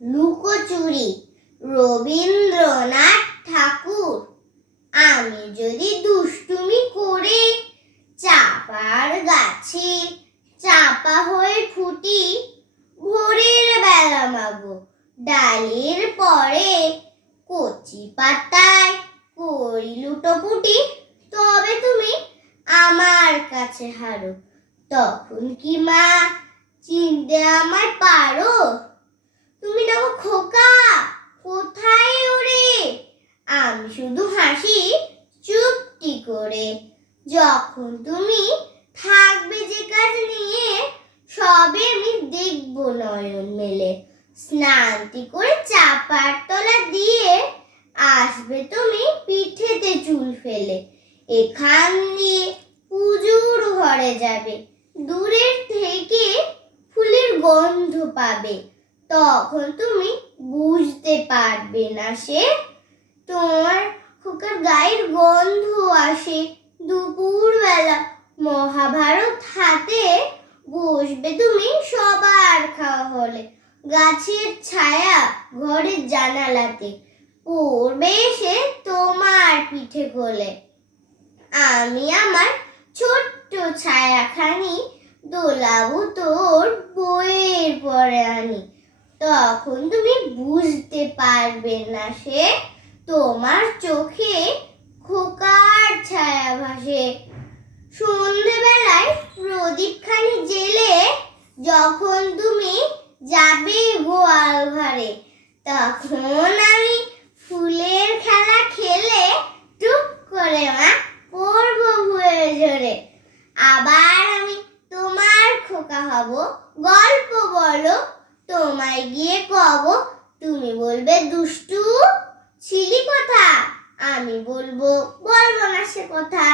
লুকোচুরি রবীন্দ্রনাথ ঠাকুর। আমি যদি দুষ্টুমি করে চাপার গাছে চাপা হয়ে ফুটি, ভোরের বেলা মাগো ডালের পরে কচি পাতায় করি লুটোপুটি, তবে তুমি আমার কাছে হারো। তখন কি মা চিনতে আমায় পারো? তুমি দেখো খোকা কোথায় ওরে, আমি শুধু হাসি চুপটি করে। যখন তুমি থাকবে যে কাজ নিয়ে, সবে আমি দেখবো নয়ন মেলে। স্নানটি করে চাপার তলা দিয়ে আসবে তুমি পিঠেতে চুল ফেলে। এখান দিয়ে পুজোর ঘরে যাবে, দূরের থেকে ফুলের গন্ধ পাবে। তখন তুমি বুঝতে পারবে না সে তোমার খোকার গায়ের গন্ধ আসে। দুপুর বেলা মহাভারত হাতে বসবে তুমি সবার খাওয়া হলে। গাছের ছায়া ঘরের জানালাতে পড়বে এসে তোমার পিঠে কোলে। আমি আমার ছোট্ট ছায়াখানি দোলাবো তোর বইয়ের পরে আনি। তখন তুমি বুঝতে পারবে না সে তোমার চোখে খোকার ছায়া ভাসে। সন্ধেবেলায় প্রদীপখানি জেলে যখন তুমি যাবে গোয়াল ঘরে, তখন আমি ফুলের খেলা খেলে টুক করে মা পড়বো ভুয়ে ঝরে। আবার আমি তোমার খোকা হব, গল্প বলো তোমায় গিয়ে কব। তুমি বলবে দুষ্টু ছিলি কথা, আমি বলবো না সে কথা।